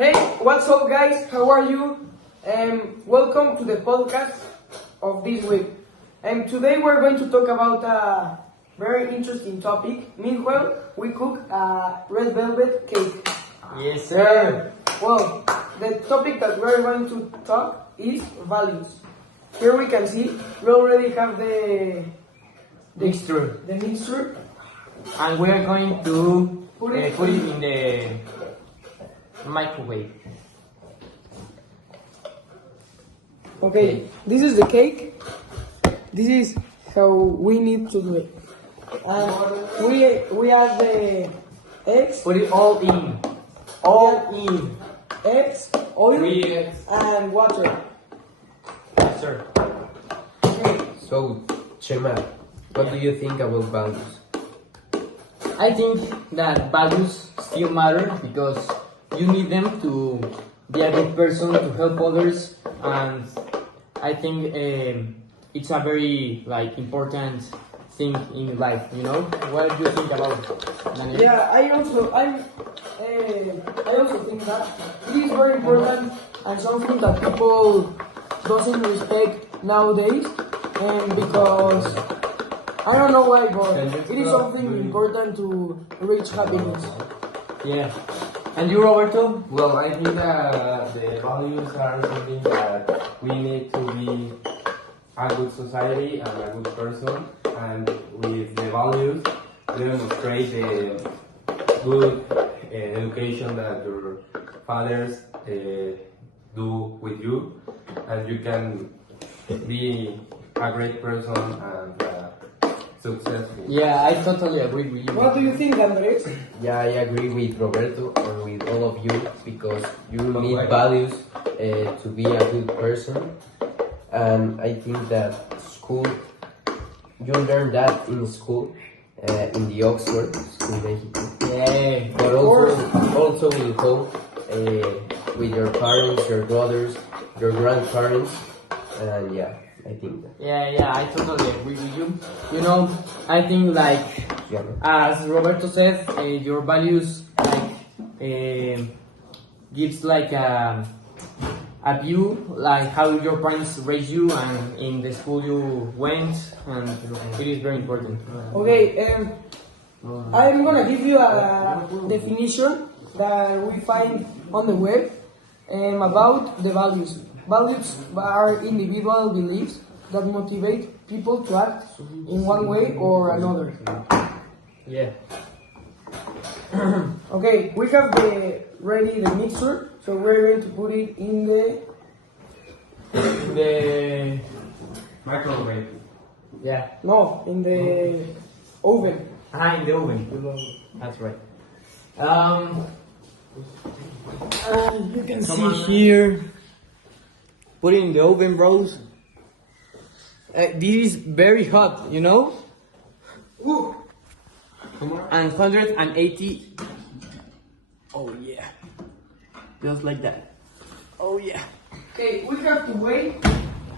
Hey, what's up guys? How are you? Welcome to the podcast of this week. And today we're going to talk about a very interesting topic. Meanwhile, we cook a red velvet cake. Yes, sir. Well, the topic that we're going to talk is values. Here we can see we already have the Mixture. mixture. And we are going to Put it- put it in the microwave. Okay, this is the cake. This is how we need to do it. And we add the eggs, Put it all in. All in. eggs, oil, 3 eggs. and water. Yes, sir. Okay. So, Chema, what do you think about values? I think that values still matter because you need them to be a good person, to help others, and I think it's a very important thing in life. You know, what do you think about Daniel? Yeah, I also think that it is very important and something that people doesn't respect nowadays, and because I don't know why, but it is something important to reach happiness. Yeah. And you, Roberto? Well, I think that the values are something that we need to be a good society and a good person, and with the values, demonstrate the good education that your fathers do with you, and you can be a great person and successful. Yeah, I totally agree with you. What do you think, Andres? Yeah, I agree with Roberto and with all of you because you need values to be a good person, and I think that school, you learn that in school, in the Oxford in Mexico, Yeah. but also in home, with your parents, your brothers, your grandparents, and yeah, I think that. Yeah, I totally agree with you. You know, I think Yeah. as Roberto said, your values gives a view how your parents raised you and in the school you went, and it is very important. Okay, I'm gonna give you a definition that we find on the web about the values. Values are individual beliefs that motivate people to act in one way or another. Yeah. Okay, we have ready the mixture, so we're going to put it in The Microwave. in the oven. in the oven. That's right. You can see here. Put it in the oven, bros. This is very hot, you know? Ooh. And 180. Oh yeah. Just like that. Oh yeah. Okay, we have to wait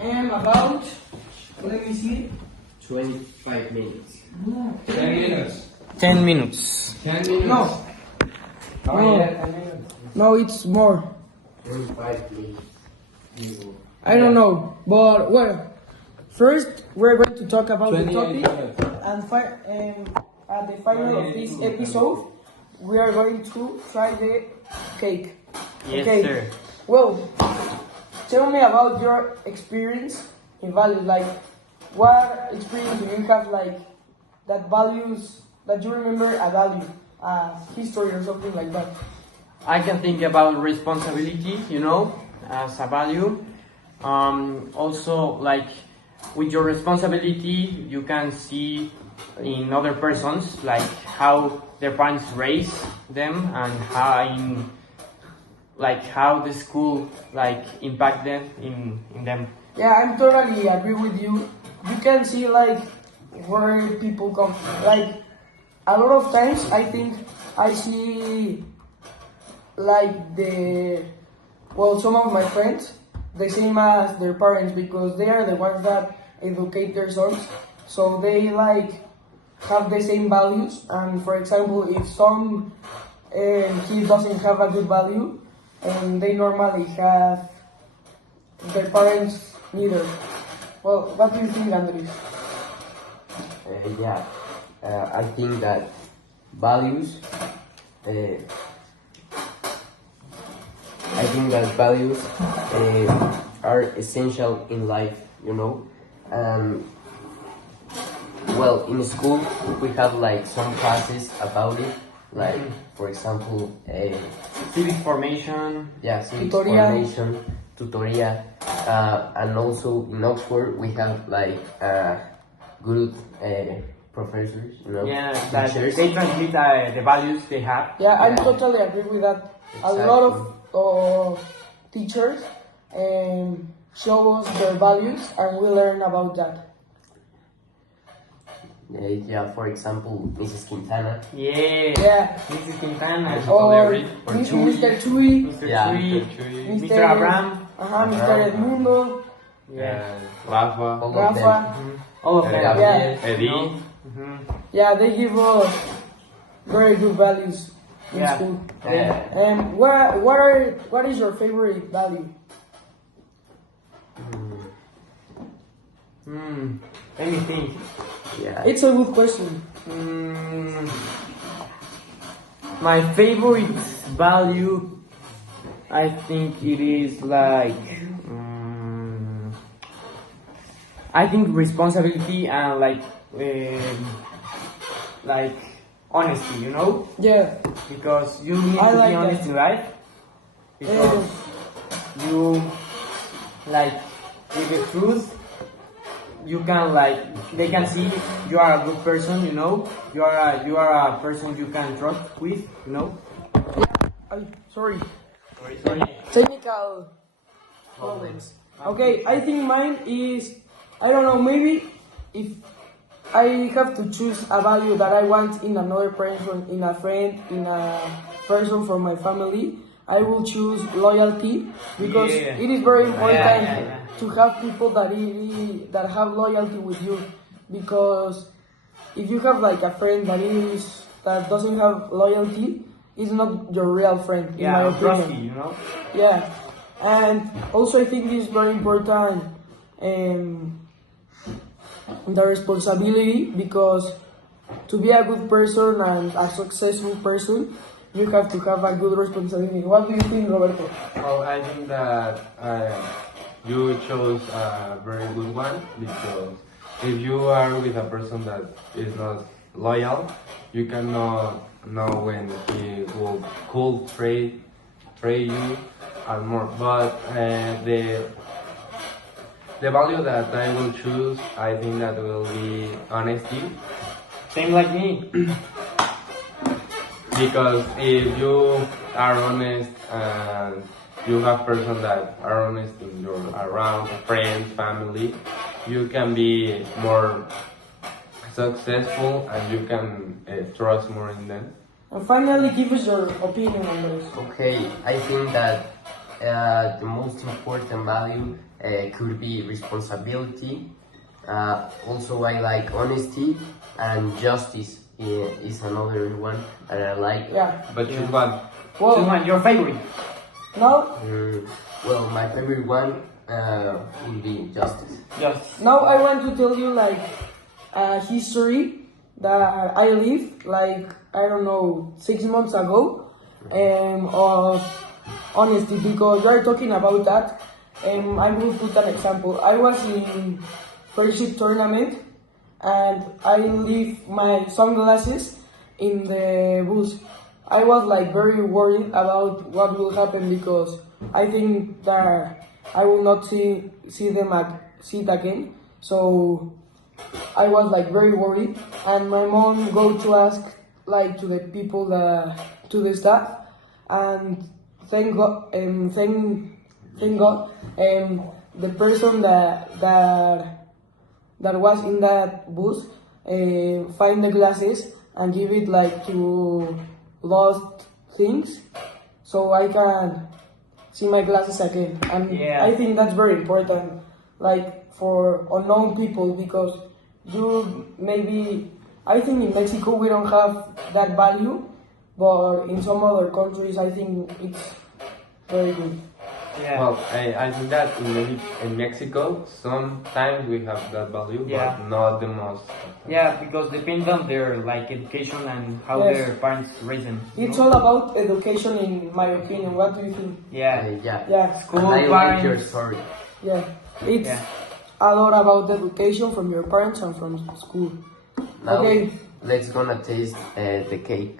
about, let me see, 25 minutes. 10 minutes. 10 minutes. 10 minutes. no, Oh, No. yeah, 10 minutes. no, it's more. 25 minutes. I don't know, but well, first we're going to talk about the 28 topic, minutes. and at the final of this episode, we are going to try the cake. Yes, Okay. sir. Well, tell me about your experience in values. Like, what experience do you have, that values, that you remember a value, history or something like that? I can think about responsibility, you know, as a value. Also, with your responsibility, you can see in other persons, how their parents raise them and how the school impact them in them. Yeah, I'm totally agree with you. You can see where people come. A lot of times I think I see some of my friends the same as their parents because they are the ones that educate their sons. So they have the same values, and for example if some he doesn't have a good value, and they normally have their parents neither. Well, what do you think, Andres? Yeah, I think that values. Are essential in life, you know. Well, in school we have like some classes about it, like for example, Civic formation. yeah, civics Tutorial. formation, tutorial, and also in Oxford we have like good professors, you know, Yeah, that teachers. they transmit the values they have. Yeah, I Yeah. totally agree with that. A lot of teachers show us their values, and we learn about that. Yeah, for example, Mrs. Quintana. Yeah. Yeah. Mrs. Quintana. Or agree. Mr. Chui, Mr. Yeah, Chui. Mr. Mr. Abraham. Mr. Edmundo, Yeah. Rafa, All of them. Rafa. All of them. Gabriel. Eddie. Mhm. Yeah, they give us very good values in Yeah. school. Yeah. What is your favorite value? Let me think. Yeah. It's a good question. My favorite value, I think it is like, I think responsibility and like honesty, you know, Yeah. because you need I to like be honest that. in life, because you like with the truth. You can they can see you are a good person, you know. You are a person you can trust with, you know. Sorry. Sorry. Technical problems. Okay, I think mine is, I don't know, maybe if I have to choose a value that I want in another person, in a friend, in a person for my family, I will choose loyalty, because Yeah. it is very important Yeah. to have people that have loyalty with you, because if you have like a friend that doesn't have loyalty, it's not your real friend, in my Yeah, opinion. trusty, you know. Yeah, and also I think it's very important, the responsibility, because to be a good person and a successful person, you have to have a good responsibility. What do you think, Roberto? Well, I think that you chose a very good one, because if you are with a person that is not loyal, you cannot know when he could betray you and more. But the value that I will choose, I think that will be honesty. Same like me. Because if you are honest and you have persons that are honest in your around, friends, family, you can be more successful and you can trust more in them. And finally, give us your opinion on this. Okay, I think that the most important value could be responsibility. Also, I like honesty, and justice is another one that I like. Yeah. But choose one. Well, Your favorite. now Well, my favorite one would be justice. Just. Now I want to tell you like a history that I lived like, I don't know, 6 months ago, of honesty, because we are talking about that. I will put an example. I was in friendship tournament and I leave my sunglasses in the bus. I was like very worried about what will happen, because I think that I will not see it again. So I was like very worried, and my mom go to ask like to the people to the staff, and thank God, the person that was in that bus find the glasses and give it like to lost things, so I can see my glasses again. And Yeah. I think that's very important, like for unknown people, because I think in Mexico we don't have that value, but in some other countries I think Very good. Yeah. Well, I think that in Mexico, sometimes we have that value, Yeah. but not the most. Yeah, because depend on their like education and how Yes. their parents raise them. you It's know? all about education, in my opinion. What do you think? Yeah. Yeah. Yeah, School And I like your parents. story. yeah. It's Yeah. a lot about education from your parents and from school. Now, Okay. let's gonna taste the cake.